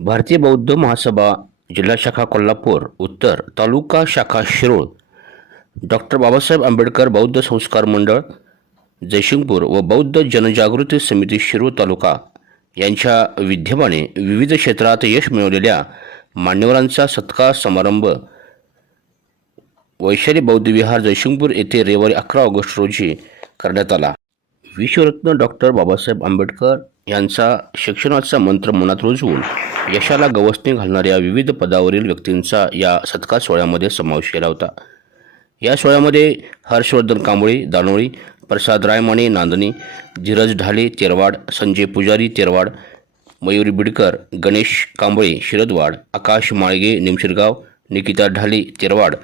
भारतीय बौद्ध महासभा जिल्हा शाखा कोल्हापूर उत्तर तालुका शाखा शिरोळ. डॉक्टर बाबासाहेब आंबेडकर बौद्ध संस्कार मंडळ जयशिंगपूर व बौद्ध जनजागृती समिती शिरोळ तालुका. यांच्या विद्यमाने विविध क्षेत्रात यश मिळवलेल्या मान्यवरांचा सत्कार समारंभ वैशाली बौद्ध विहार जयशिंगपूर येथे रविवारी अकरा ऑगस्ट रोजी करण्यात आला. विश्वरत्न डॉक्टर बाबासाहेब आंबेडकर यांचा शिक्षणाचा मंत्र मनात रुजवून यशाला गवसणी घालणाऱ्या विविध पदावरील व्यक्तींचा या सत्कार सोहळ्यामध्ये समावेश केला होता. या सोहळ्यामध्ये हर्षवर्धन कांबळे दानोळी प्रसाद रायमाने नांदणी धीरज ढाले तेरवाड संजय पुजारी तेरवाड मयूरी बिडकर गणेश कांबळे शिरदवाड आकाश माळगे निमशिरगाव निकिता ढाले तेरवाड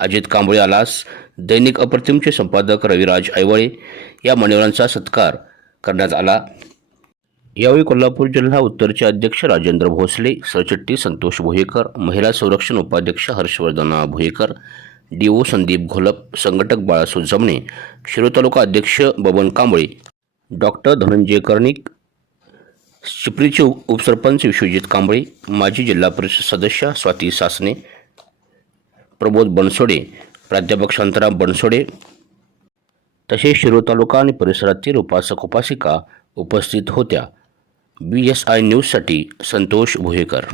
अजित कांबळे आलास दैनिक अप्रतिमचे संपादक रविराज ऐवळे या मान्यवरांचा सत्कार करण्यात आला. यावेळी कोल्हापूर जिल्हा उत्तरचे अध्यक्ष राजेंद्र भोसले सरचिट्टी संतोष भोयेकर महिला संरक्षण उपाध्यक्ष हर्षवर्धना भोयेकर डी ओ संदीप घोलप संघटक बाळासू जमणे शिरो तालुका अध्यक्ष बबन कांबळे डॉक्टर धनंजय कर्णिक चिपरीचे उपसरपंच विश्वजित कांबळे माजी जिल्हा परिषद सदस्य स्वाती सासने प्रबोध बनसोडे प्राध्यापक शांताराम बनसोडे तसेच शिरो तालुका आणि परिसरातील उपासक उपासिका उपस्थित होत्या. बी एस आय न्यूजसाठी संतोष भोयेकर